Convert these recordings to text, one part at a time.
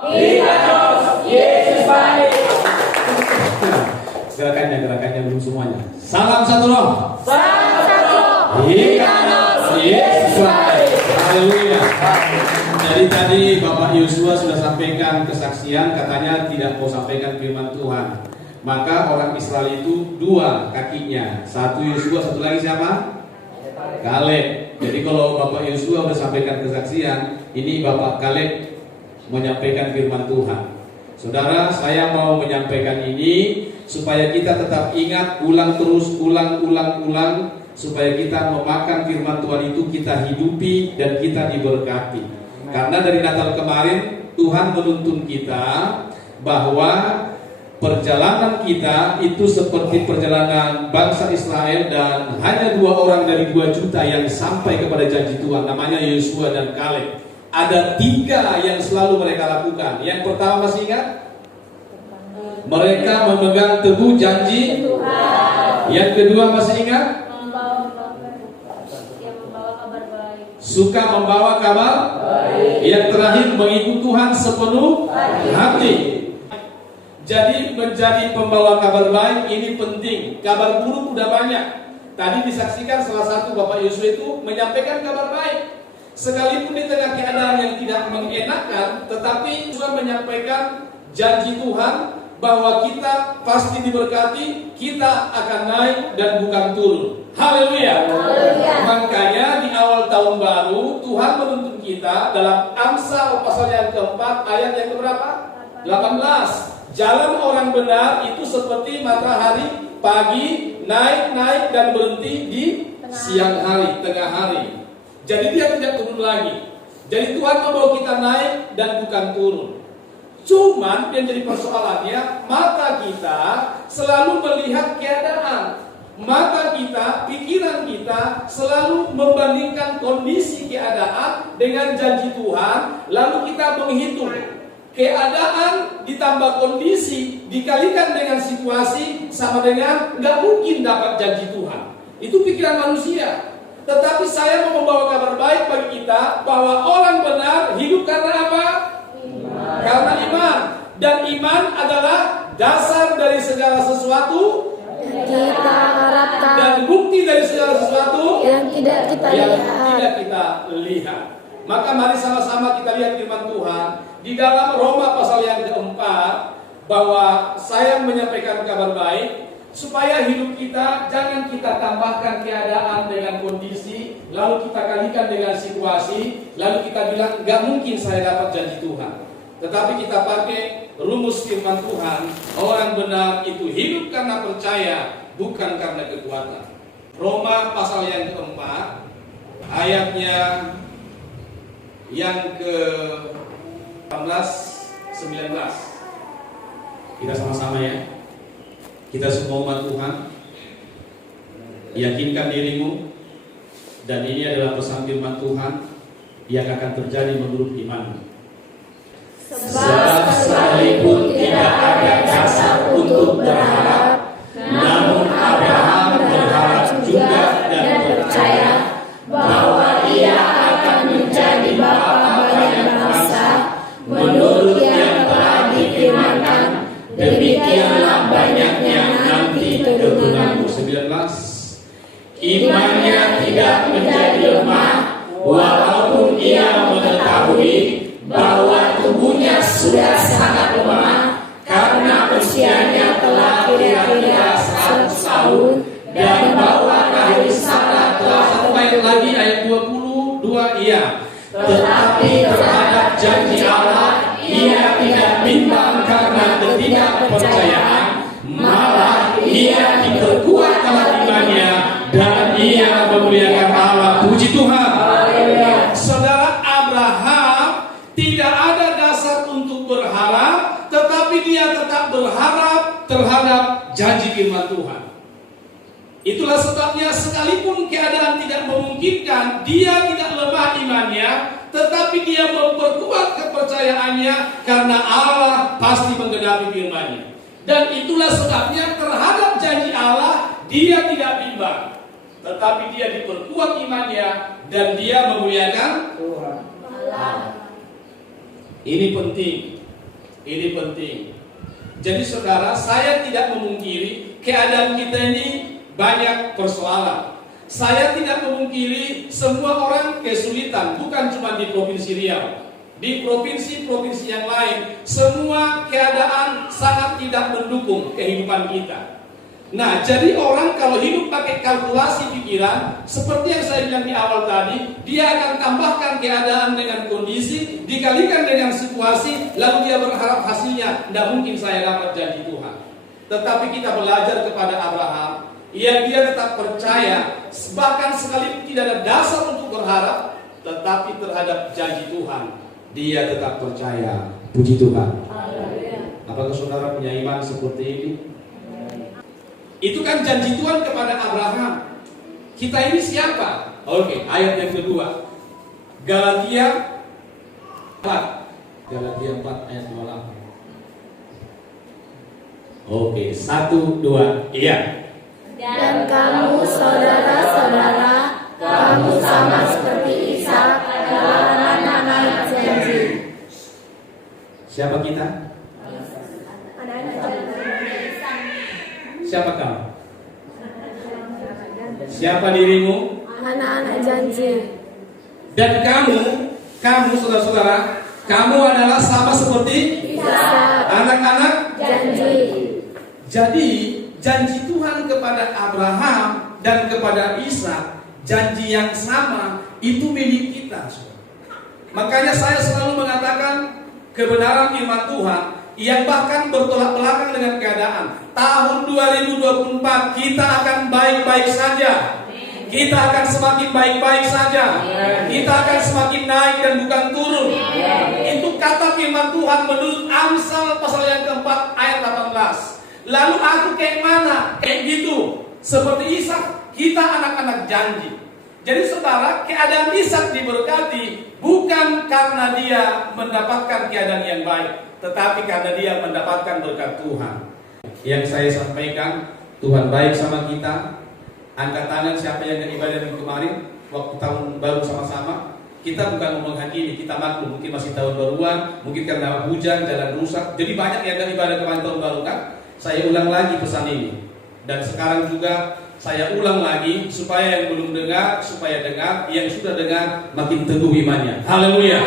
Ikanos, Yesus baik. Gerakannya belum semuanya. Salam satu roh. Salam satu. Ikanos, Yesus baik. Haleluya. Jadi tadi Bapak Yosua sudah sampaikan kesaksian, katanya tidak mau sampaikan firman Tuhan. Maka orang Israel itu dua kakinya, satu Yosua, satu lagi siapa? Kaleb. Jadi kalau Bapak Yosua sudah sampaikan kesaksian, ini Bapak Kaleb menyampaikan firman Tuhan. Saudara, saya mau menyampaikan ini supaya kita tetap ingat, ulang terus, ulang, supaya kita memakan firman Tuhan itu, kita hidupi dan kita diberkati. Karena dari Natal kemarin Tuhan menuntun kita bahwa perjalanan kita itu seperti perjalanan bangsa Israel, dan hanya 2 orang dari 2 juta yang sampai kepada janji Tuhan, namanya Yosua dan Kaleb. Ada 3 yang selalu mereka lakukan. Yang pertama masih ingat? Mereka memegang teguh janji Tuhan. Yang kedua masih ingat? Suka membawa kabar baik. Yang terakhir mengikut Tuhan sepenuh hati. Jadi menjadi pembawa kabar baik ini penting. Kabar buruk udah banyak. Tadi disaksikan salah satu Bapak Yosua itu menyampaikan kabar baik. Sekalipun di tengah keadaan yang tidak mengenakan, tetapi juga menyampaikan janji Tuhan bahwa kita pasti diberkati, kita akan naik dan bukan turun. Haleluya. Makanya di awal tahun baru Tuhan menuntun kita dalam Amsal pasal yang keempat ayat yang berapa? 18. Jalan orang benar itu seperti matahari pagi, naik dan berhenti di siang hari, tengah hari. Jadi dia tidak turun lagi. Jadi Tuhan membawa kita naik dan bukan turun. Cuman yang jadi persoalannya, mata kita selalu melihat keadaan. Mata kita, pikiran kita selalu membandingkan kondisi keadaan dengan janji Tuhan. Lalu kita menghitung keadaan ditambah kondisi dikalikan dengan situasi sama dengan nggak mungkin dapat janji Tuhan. Itu pikiran manusia. Tetapi saya mau membawa kabar baik bagi kita bahwa orang benar hidup karena apa? Iman. Karena iman. Dan iman adalah dasar dari segala sesuatu kita harapkan, dan bukti dari segala sesuatu yang tidak kita lihat. Maka mari sama-sama kita lihat firman Tuhan di dalam Roma pasal yang keempat, bahwa saya menyampaikan kabar baik supaya hidup kita jangan kita tambahkan keadaan dengan kondisi, lalu kita kalikan dengan situasi, lalu kita bilang gak mungkin saya dapat janji Tuhan. Tetapi kita pakai rumus firman Tuhan, orang benar itu hidup karena percaya, bukan karena kekuatan. Roma pasal yang keempat ayatnya yang ke-18-19. Kita sama-sama ya. Kita semua umat Tuhan, yakinkan dirimu, dan ini adalah pesan firman Tuhan yang akan terjadi menurut imanmu. Sebab sekalipun tidak ada dasar untuk berharap, namun Abraham berharap juga dan percaya bahwa ia akan menjadi bapa banyak bangsa, menurut yang telah difirmankan, demikianlah banyaknya nanti keturunanmu. 19. Imannya tidak menjadi lemah, walaupun ia mengetahui bahwa tubuhnya sudah sangat lemah karena usianya telah kira-kira 100 tahun, dan bahwa lahir Sarah telah Sampai lagi ayat 22, iya. tetapi terhadap janji Allah ia tidak bimbang karena ketidakpercayaan, malah ia diperkuat dalam imannya dan ia memuliakan Allah. Puji Tuhan. Haleluya. Saudara, Abraham tidak ada dasar untuk berharap, tetapi dia tetap berharap terhadap janji firman Tuhan. Itulah sebabnya sekalipun keadaan tidak memungkinkan, dia tidak lemah imannya, tetapi dia memperkuat kepercayaannya karena Allah pasti menggenapi firman-Nya. Dan itulah sebabnya terhadap janji Allah dia tidak bimbang, tetapi dia diperkuat imannya dan dia memuliakan Tuhan. Allah. Ini penting. Ini penting. Jadi saudara, saya tidak memungkiri keadaan kita ini banyak persoalan. Saya tidak memungkiri semua orang kesulitan, bukan cuma di Provinsi Riau. Di provinsi-provinsi yang lain, semua keadaan sangat tidak mendukung kehidupan kita. Nah, jadi orang kalau hidup pakai kalkulasi pikiran, seperti yang saya bilang di awal tadi, dia akan tambahkan keadaan dengan kondisi, dikalikan dengan situasi, lalu dia berharap hasilnya, tidak mungkin saya dapat janji Tuhan. Tetapi kita belajar kepada Abraham, yang dia tetap percaya, bahkan sekalipun tidak ada dasar untuk berharap, tetapi terhadap janji Tuhan, dia tetap percaya. Puji Tuhan. Apakah saudara punya iman seperti ini? Itu kan janji Tuhan kepada Abraham. Kita ini siapa? Oke, ayat yang kedua, Galatia 4 ayat 28. Oke, 1, 2, iya. Dan kamu saudara-saudara, kamu sama seperti Ishak adalah anak-anak janji. Siapa kita? Siapa kamu? Siapa dirimu? Anak-anak janji. Dan kamu saudara-saudara, kamu adalah sama seperti Ishak, anak-anak janji. Jadi janji Tuhan kepada Abraham dan kepada Ishak, janji yang sama itu milik kita. Makanya saya selalu mengatakan kebenaran firman Tuhan yang bahkan bertolak belakang dengan keadaan. Tahun 2024 kita akan baik-baik saja. Kita akan semakin baik-baik saja. Kita akan semakin naik dan bukan turun. Itu kata firman Tuhan menurut Amsal pasal yang keempat ayat 18. Lalu aku kayak mana? Kayak gitu. Seperti Ishak, kita anak-anak janji. Jadi saudara, keadaan Ishak diberkati bukan karena dia mendapatkan keadaan yang baik, tetapi karena dia mendapatkan berkat Tuhan. Yang saya sampaikan, Tuhan baik sama kita. Angkat tangan siapa yang beribadah yang kemarin, waktu tahun baru sama-sama. Kita bukan menghakimi, kita maklum, mungkin masih tahun baruan, mungkin karena hujan, jalan rusak. Jadi banyak yang beribadah kemarin tahun baru kan. Saya ulang lagi pesan ini. Dan sekarang juga saya ulang lagi supaya yang belum dengar, supaya dengar, yang sudah dengar makin teguh imannya. Haleluya.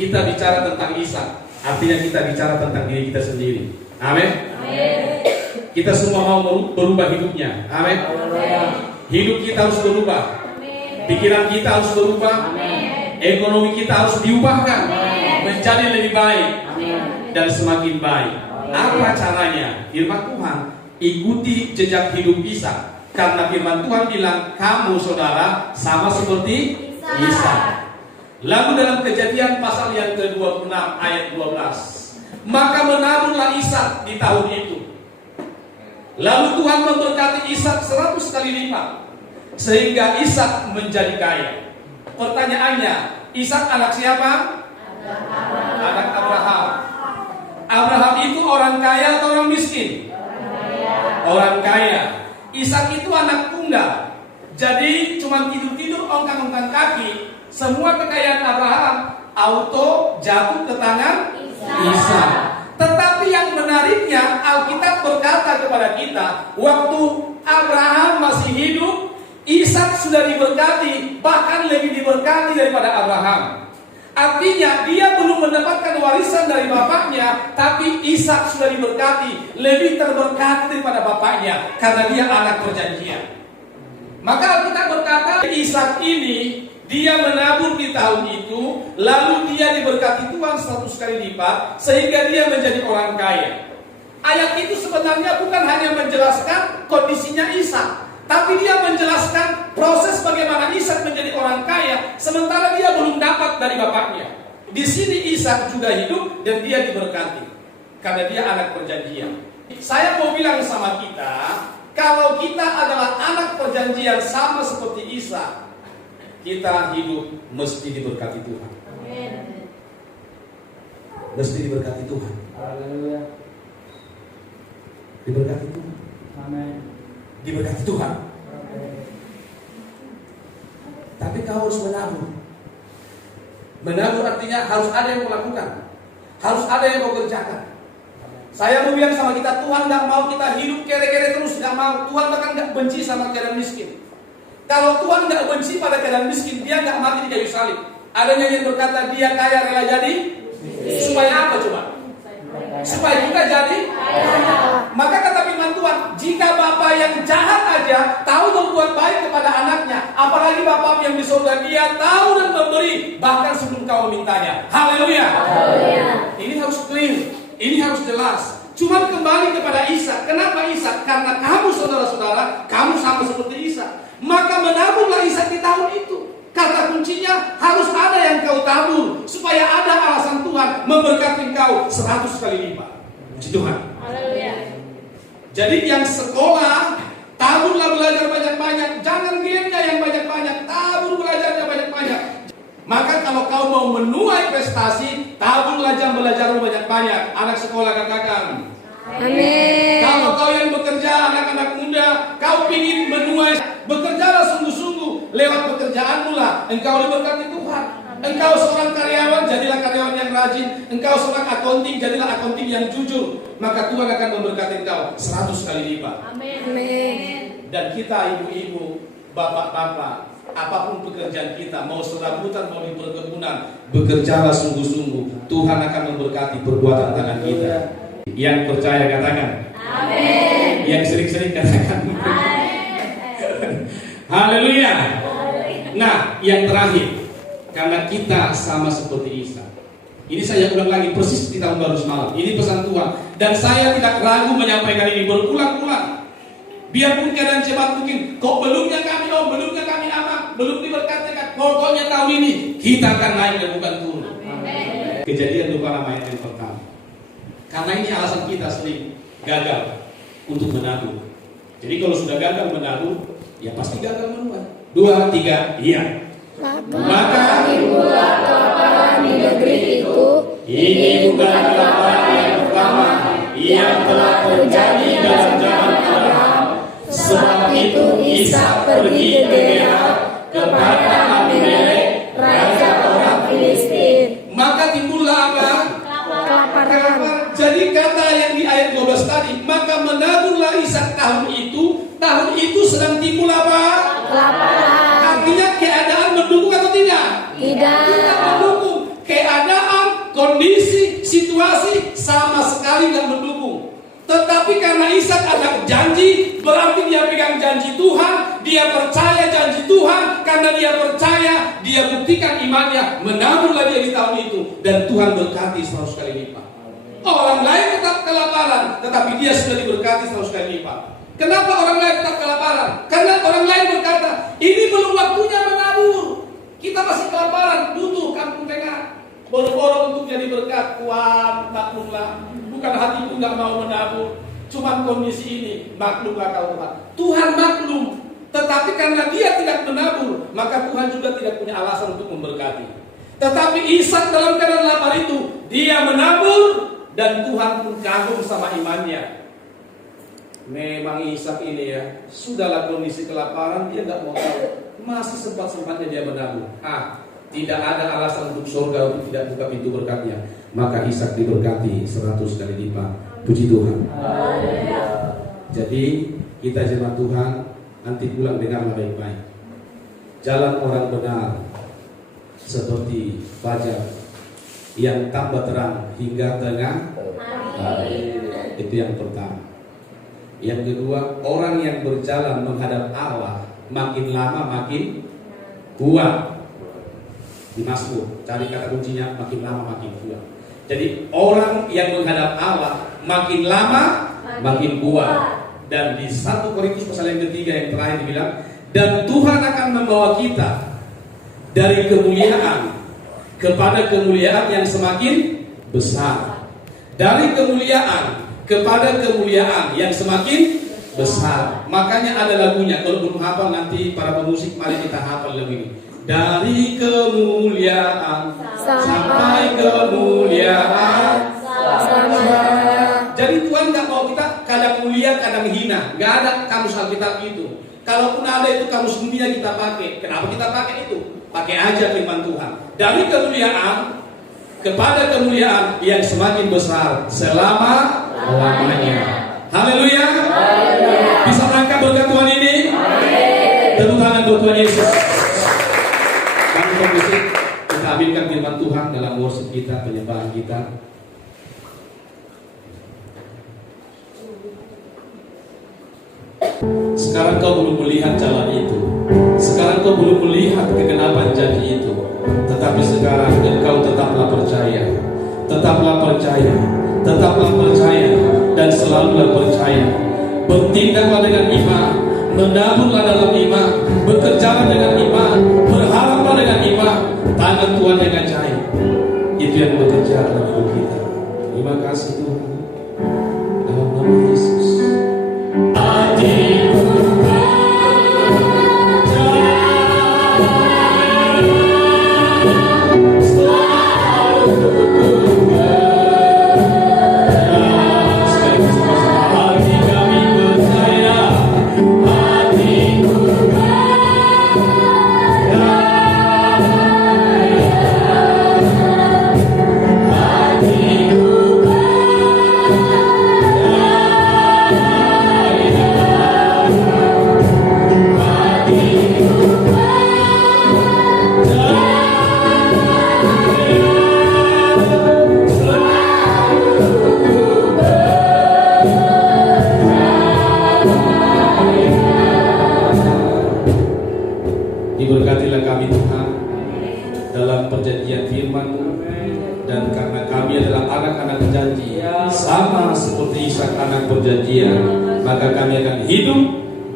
Kita bicara tentang Ishak, artinya kita bicara tentang diri kita sendiri. Amin. Kita semua mau berubah hidupnya. Amin. Hidup kita harus berubah. Pikiran kita harus berubah. Ekonomi kita harus diubahkan menjadi lebih baik dan semakin baik. Apa caranya? Firman Tuhan, ikuti jejak hidup Ishak. Karena firman Tuhan bilang, kamu saudara sama seperti Ishak. Lalu dalam Kejadian pasal yang ke-26 ayat 12, maka menaburlah Ishak di tahun itu. Lalu Tuhan memberkati Ishak 100 kali lipat, sehingga Ishak menjadi kaya. Pertanyaannya, Ishak anak siapa? Anak Abraham. Abraham itu orang kaya atau orang miskin? Orang kaya. Ishak itu anak tunggal. Jadi cuma tidur-tidur, ongkang-ongkang kaki. Semua kekayaan Abraham auto jatuh ke tangan Ishak. Tetapi yang menariknya, Alkitab berkata kepada kita, waktu Abraham masih hidup, Ishak sudah diberkati, bahkan lebih diberkati daripada Abraham. Artinya dia belum mendapatkan warisan dari bapaknya, tapi Ishak sudah diberkati, lebih terberkati daripada bapaknya, karena dia anak perjanjian. Maka Alkitab berkata, Ishak ini dia menabur di tahun itu, lalu dia diberkati Tuhan 100 kali lipat, sehingga dia menjadi orang kaya. Ayat itu sebenarnya bukan hanya menjelaskan kondisinya Ishak, tapi dia menjelaskan proses bagaimana Ishak menjadi orang kaya, sementara dia belum dapat dari bapaknya. Di sini Ishak juga hidup dan dia diberkati, karena dia anak perjanjian. Saya mau bilang sama kita, kalau kita adalah anak perjanjian sama seperti Ishak, kita hidup mesti diberkati Tuhan. Mesti diberkati Tuhan. Diberkati Tuhan. Amin. Diberkati Tuhan. Tapi kau harus menabur. Menabur artinya harus ada yang melakukan. Harus ada yang kau kerjakan. Saya mau bilang sama kita, Tuhan nggak mau kita hidup kere-kere terus, nggak mau. Tuhan bahkan nggak benci sama keadaan miskin. Kalau Tuhan nggak benci pada keadaan miskin, Dia nggak mati di kayu salib. Ada yang berkata Dia kaya rela jadi, supaya apa coba? Supaya kita jadi kaya. Maka kata firman Tuhan, jika bapak yang jahat aja tahu berbuat baik kepada anaknya, apalagi bapak yang di surga, Dia tahu dan memberi bahkan sebelum kau memintanya. Haleluya. Ini harus clear, ini harus jelas. Cuman kembali kepada Ishak. Kenapa Ishak? Karena kamu saudara-saudara, kamu sama seperti Ishak. Maka menaburlah Ishak di tahun itu. Kata kuncinya harus ada yang kau tabur, supaya ada alasan Tuhan memberkati kau 100 kali lipat. Puji Tuhan. Jadi yang sekolah, taburlah belajar banyak-banyak. Jangan diemnya yang banyak-banyak, tabur belajarnya banyak-banyak. Maka kalau kau mau menuai prestasi, taburlah jam belajar banyak-banyak. Anak sekolah katakan Amin. kalau kau yang bekerja, anak-anak muda, kau ingin menuai, bekerjalah sungguh-sungguh. Lewat pekerjaanmu lah engkau diberkati Tuhan. Engkau seorang karyawan, jadilah karyawan yang rajin. Engkau seorang akunting, jadilah akunting yang jujur. Maka Tuhan akan memberkati engkau 100 kali lipat. Amin. Dan kita ibu-ibu, bapak-bapak, apapun pekerjaan kita, mau serabutan, mau di perkebunan, bekerjalah sungguh-sungguh. Tuhan akan memberkati perbuatan tangan kita. Yang percaya katakan amin. Yang sering-sering katakan amin. Haleluya. Nah, yang terakhir, karena kita sama seperti Ishak. Ini saya ulang lagi persis di tahun baru semalam. Ini pesan Tuhan, dan saya tidak ragu menyampaikan ini berulang-ulang. Biarpun keadaan cepat mungkin, kok belumnya kami aman, belum diberkati kan. Pokoknya tahun ini kita akan naik dan bukan turun. Amin. Kejadian 26 ayat yang pertama. Karena ini alasan kita sering gagal untuk menabur. Jadi kalau sudah gagal menabur, ya pasti gagal menuai. 2, 3, iya. Maka timbullah kelaparan di negeri itu. ini bukan kelaparan yang pertama yang telah terjadi dalam zaman Abraham. Sebab itu Ishak pergi ke Gerar kepada Abimelek, raja orang Filistin. Maka timbullah apa? Kelaparan. Jadi kata yang di ayat 12 tadi, maka menaburlah Ishak tahun itu sedang timbul apa? Kelaparan. Artinya keadaan mendukung atau tidak? Tidak. Tidak mendukung. Keadaan, kondisi, situasi sama sekali tidak mendukung. Tetapi karena Ishak ada janji, berarti dia pegang janji Tuhan, dia percaya janji Tuhan. Karena dia percaya, dia buktikan imannya, menaburlah dia di tahun itu, dan Tuhan berkati 100 kali lipat. Orang lain tetap kelaparan, tetapi dia sudah diberkati 100 kali lipat. Kenapa orang lain tetap kelaparan? Karena orang lain berkata, ini belum waktunya menabur. Kita masih kelaparan, butuh kampung tengah. Boro-boro untuk jadi berkat, Tuhan maklumlah. Bukan hatiku nggak mau menabur, cuma kondisi ini, maklumlah kau Tuhan. Tuhan maklum, tetapi karena dia tidak menabur, maka Tuhan juga tidak punya alasan untuk memberkati. Tetapi Ishak dalam keadaan lapar itu, dia menabur, dan Tuhan pun kagum sama imannya. Memang Ishak ini ya, sudahlah kondisi kelaparan, dia nggak mau tahu. Masih sempat-sempatnya dia menabur. Tidak ada alasan untuk surga untuk tidak buka pintu berkatnya. Maka Ishak diberkati 100 kali lipat. Puji Tuhan. Jadi kita jemaat Tuhan, nanti pulang dengarlah baik-baik. Jalan orang benar seperti fajar yang tambah terang hingga tengah hari. Itu yang pertama. Yang kedua, orang yang berjalan menghadap Allah makin lama makin kuat. Di Mazmur, cari kata kuncinya, makin lama makin kuat. Jadi orang yang menghadap Allah makin lama makin kuat. Dan di 1 Korintus pasal yang ketiga yang terakhir dibilang, dan Tuhan akan membawa kita dari kemuliaan kepada kemuliaan yang semakin besar. Dari kemuliaan kepada kemuliaan yang semakin besar. Makanya ada lagunya, kalau belum hafal nanti para pemusik mari kita hafal lagu ini. Dari kemuliaan sampai kemuliaan sama. Jadi Tuhan gak mau kita kadang mulia kadang hina. Gak ada kamus Alkitab itu. Kalaupun ada itu kamus dunia kita pakai. Kenapa kita pakai itu? Pakai aja firman Tuhan. Dari kemuliaan kepada kemuliaan yang semakin besar selama-lamanya. Haleluya. Bisa angkat berkat Tuhan ini? Tepuk tangan buat Tuhan Yesus. Kami bermusik, kita ambilkan firman Tuhan dalam worship kita, penyembahan kita. Sekarang kau belum melihat jalan itu. Sekarang kau belum melihat kegenapan janji itu. Tetapi sekarang engkau tetaplah percaya. Tetaplah percaya. Tetaplah percaya. Dan selalulah percaya. Bertindaklah dengan iman. Mendaburlah dalam iman. Bekerjalah dengan iman. Berharaplah dengan iman. Tangan Tuhan dengan jaya. Itu yang bekerja dalam hidup kita. Terima kasih Tuhan. Dalam nama Yesus. Diberkatilah kami Tuhan dalam perjanjian firman-Mu, dan karena kami adalah anak-anak janji sama seperti Ishak anak perjanjian, maka kami akan hidup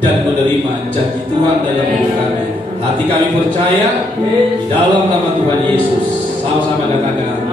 dan menerima janji Tuhan dalam hidup kami. Hati kami percaya di dalam nama Tuhan Yesus. Sama-sama katakan